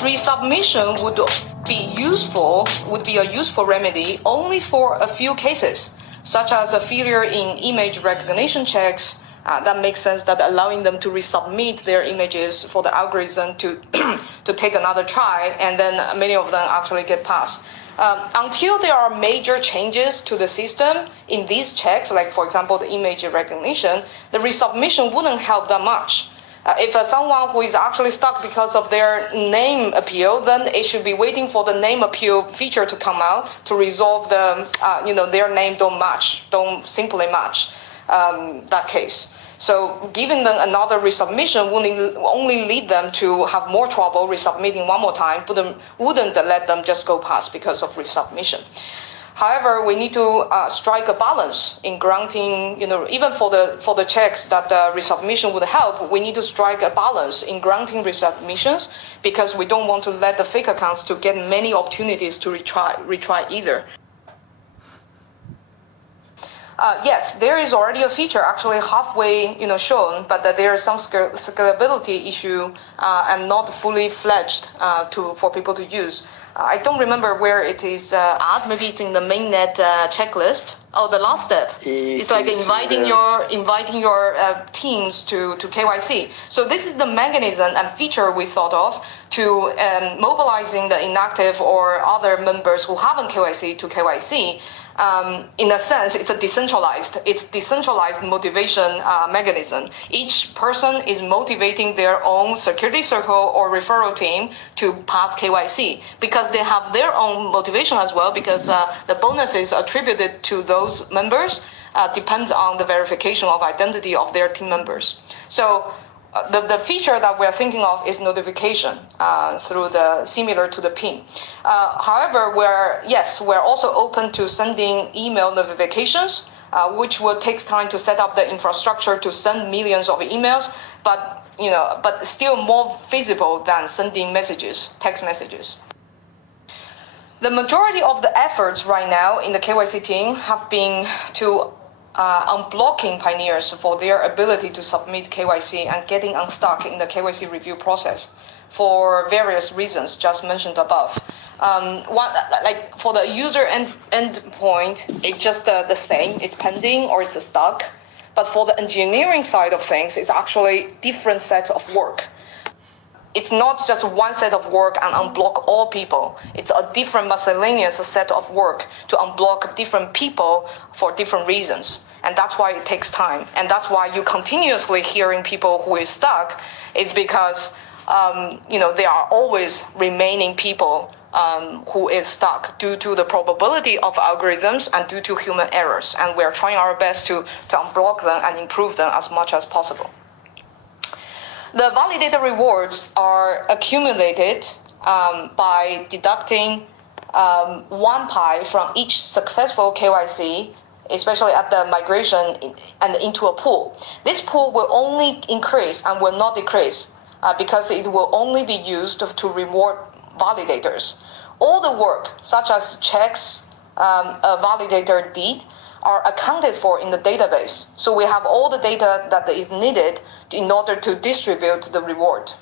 Resubmission would be a useful remedy only for a few cases, such as a failure in image recognition checks. That makes sense, that allowing them to resubmit their images for the algorithm to take another try, and then many of them actually get passed. Until there are major changes to the system in these checks, like for example the image recognition, the resubmission wouldn't help that much. If someone who is actually stuck because of their name appeal, then it should be waiting for the name appeal feature to come out to resolve the, their name don't simply match that case. So giving them another resubmission would only lead them to have more trouble resubmitting one more time, wouldn't let them just go past because of resubmission. However, we need to strike a balance in granting, even for the checks that resubmission would help, we need to strike a balance in granting resubmissions, because we don't want to let the fake accounts to get many opportunities to retry either. Yes, there is already a feature actually halfway, shown, but there is some scalability issue and not fully fledged for people to use. I don't remember where it is at. Maybe it's in the mainnet checklist. Oh, the last step. It's like inviting your teams to KYC. So this is the mechanism and feature we thought of to mobilizing the inactive or other members who haven't KYC to KYC. In a sense, it's decentralized motivation mechanism. Each person is motivating their own security circle or referral team to pass KYC because they have their own motivation as well, because the bonuses attributed to those members depends on the verification of identity of their team members. So the feature that we're thinking of is notification through similar to the PIN. However, we're also open to sending email notifications, which will take time to set up the infrastructure to send millions of emails, but still more feasible than sending text messages. The majority of the efforts right now in the KYC team have been to unblocking pioneers for their ability to submit KYC and getting unstuck in the KYC review process for various reasons just mentioned above. For the user endpoint, it's just the same, it's pending or it's stuck. But for the engineering side of things, it's actually different sets of work. It's not just one set of work and unblock all people. It's a different miscellaneous set of work to unblock different people for different reasons. And that's why it takes time. And that's why you continuously hearing people who is stuck is because, there are always remaining people who is stuck due to the probability of algorithms and due to human errors. And we're trying our best to unblock them and improve them as much as possible. The validator rewards are accumulated by deducting 1 pi from each successful KYC, especially at the migration and into a pool. This pool will only increase and will not decrease because it will only be used to reward validators. All the work, such as checks a validator did, are accounted for in the database. So we have all the data that is needed in order to distribute the reward.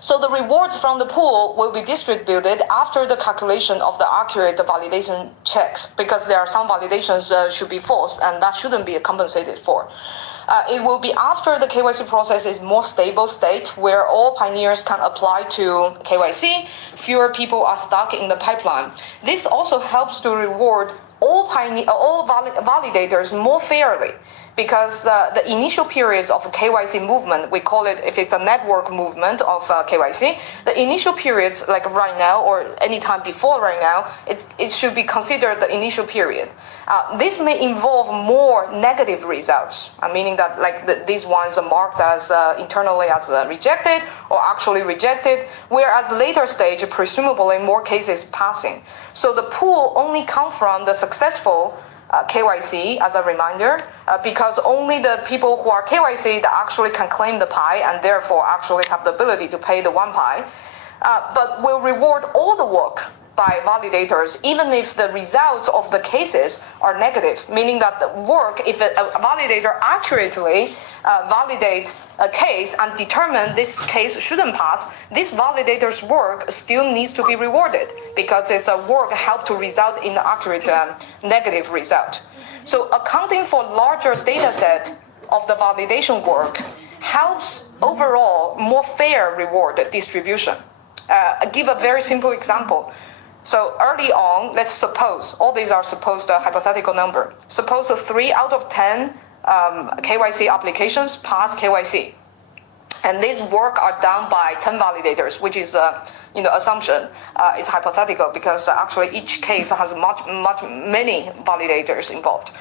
So the rewards from the pool will be distributed after the calculation of the accurate validation checks, because there are some validations should be false and that shouldn't be compensated for. It will be after the KYC process is more stable state where all pioneers can apply to KYC, fewer people are stuck in the pipeline. This also helps to reward all validators more fairly, because the initial periods of KYC movement, we call it, if it's a network movement of KYC, the initial periods, like right now or any time before right now, it should be considered the initial period. This may involve more negative results, meaning that these ones are marked as internally as rejected or actually rejected, whereas later stage, presumably more cases passing. So the pool only comes from the successful KYC, as a reminder, because only the people who are KYC that actually can claim the pi and therefore actually have the ability to pay the 1 pi, but will reward all the work by validators, even if the results of the cases are negative, meaning that the work, if a validator accurately validate a case and determine this case shouldn't pass, this validator's work still needs to be rewarded because its work helped to result in an accurate negative result. So accounting for larger data set of the validation work helps overall more fair reward distribution. I'll give a very simple example. So early on, let's suppose, all these are supposed hypothetical number. Suppose 3 out of 10 KYC applications pass KYC. And these work are done by 10 validators, which is assumption. It's hypothetical because actually each case has many validators involved.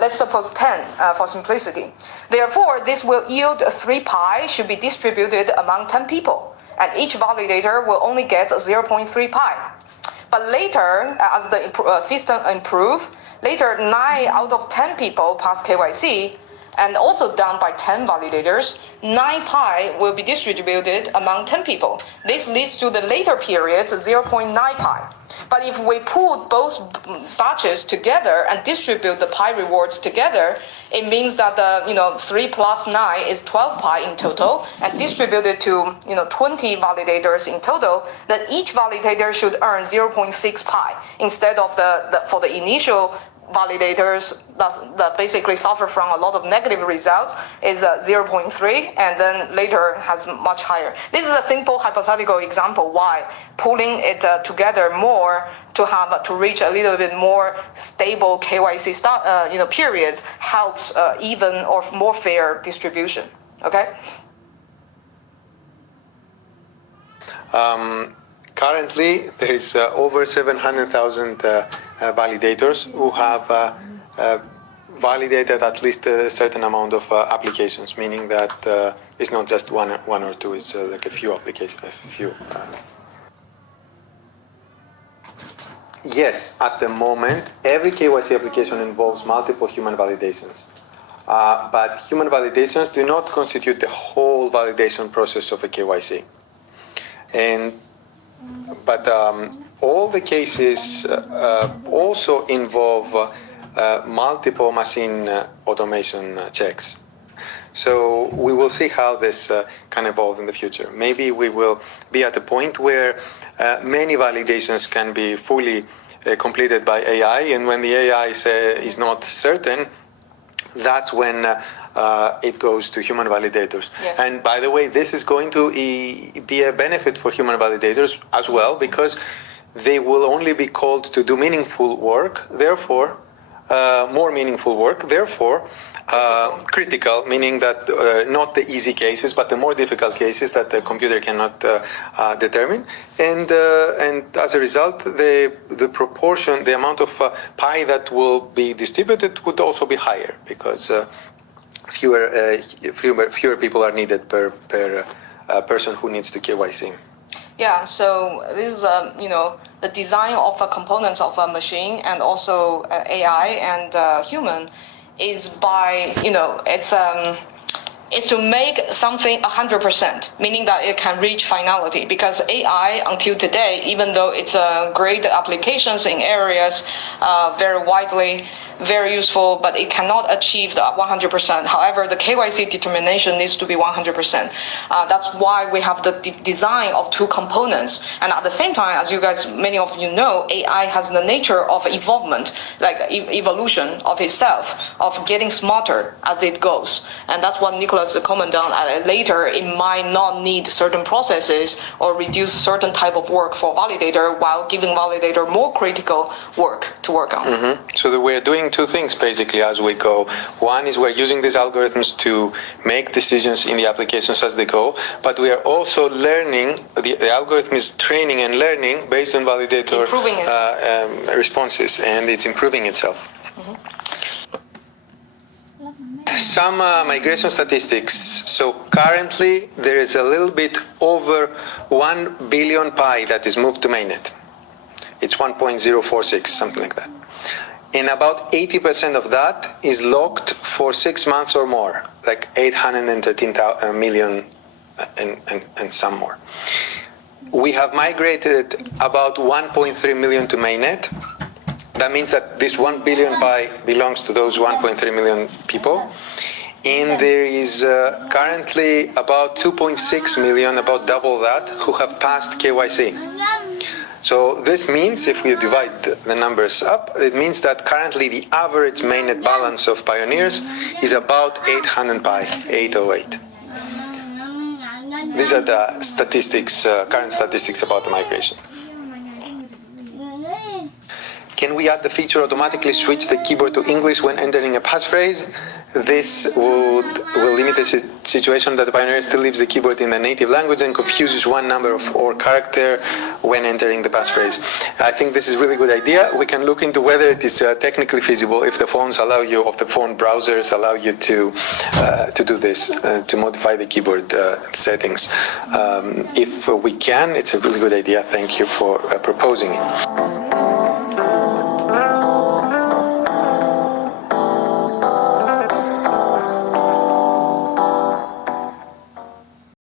Let's suppose 10 for simplicity. Therefore, this will yield 3 pi should be distributed among 10 people. And each validator will only get 0.3 pi. But later, as the system improves, later 9 out of 10 people pass KYC, and also done by 10 validators, 9 pi will be distributed among 10 people. This leads to the later periods 0.9 pi. But if we put both batches together and distribute the pi rewards together, it means that 3 plus 9 is 12 pi in total, and distributed to 20 validators in total, that each validator should earn 0.6 pi instead of for the initial validators that basically suffer from a lot of negative results is 0.3, and then later has much higher. This is a simple hypothetical example why pulling it together more to reach a little bit more stable KYC periods helps even or more fair distribution. Okay. Currently, there is over 700,000 validators who have validated at least a certain amount of applications, meaning that it's not just one or two, it's like a few applications, Yes, at the moment, every KYC application involves multiple human validations. But human validations do not constitute the whole validation process of a KYC. But all the cases also involve multiple machine automation checks. So we will see how this can evolve in the future. Maybe we will be at a point where many validations can be fully completed by AI, and when the AI is not certain, that's when it goes to human validators. Yes. And by the way, this is going to be a benefit for human validators as well, because they will only be called to do meaningful work, therefore, more meaningful work, therefore, critical, meaning that not the easy cases, but the more difficult cases that the computer cannot determine. And as a result, the proportion, the amount of pi that will be distributed would also be higher, because fewer people are needed per person who needs to KYC. Yeah, so this is the design of a components of a machine and also AI and human is by it's to make something 100%, meaning that it can reach finality. Because AI until today, even though it's a great applications in areas very widely, very useful, but it cannot achieve the 100%. However, the KYC determination needs to be 100%. That's why we have the design of 2 components. And at the same time, as you guys, many of you know, AI has the nature of evolvement, like evolution of itself, of getting smarter as it goes. And that's what Nicolas commented on later. It might not need certain processes or reduce certain type of work for validator while giving validator more critical work to work on. Mm-hmm. So that we're doing 2 things basically as we go. One is we're using these algorithms to make decisions in the applications as they go, but we are also learning, the algorithm is training and learning based on validator responses, and it's improving itself. Mm-hmm. Some migration statistics. So currently there is a little bit over 1 billion pi that is moved to mainnet. It's 1.046, something like that. And about 80% of that is locked for 6 months or more, like 813 million and some more. We have migrated about 1.3 million to mainnet. That means that this 1 billion pi belongs to those 1.3 million people. And there is currently about 2.6 million, about double that, who have passed KYC. So this means, if we divide the numbers up, it means that currently the average mainnet balance of pioneers is about 800 pi, 808. These are the statistics, current statistics about the migration. Can we add the feature automatically switch the keyboard to English when entering a passphrase? This will limit the situation that the pioneer still leaves the keyboard in the native language and confuses one number or character when entering the passphrase. I think this is a really good idea. We can look into whether it is technically feasible if the phones allow you, or the phone browsers allow you to do this, to modify the keyboard settings. If we can, it's a really good idea. Thank you for proposing it.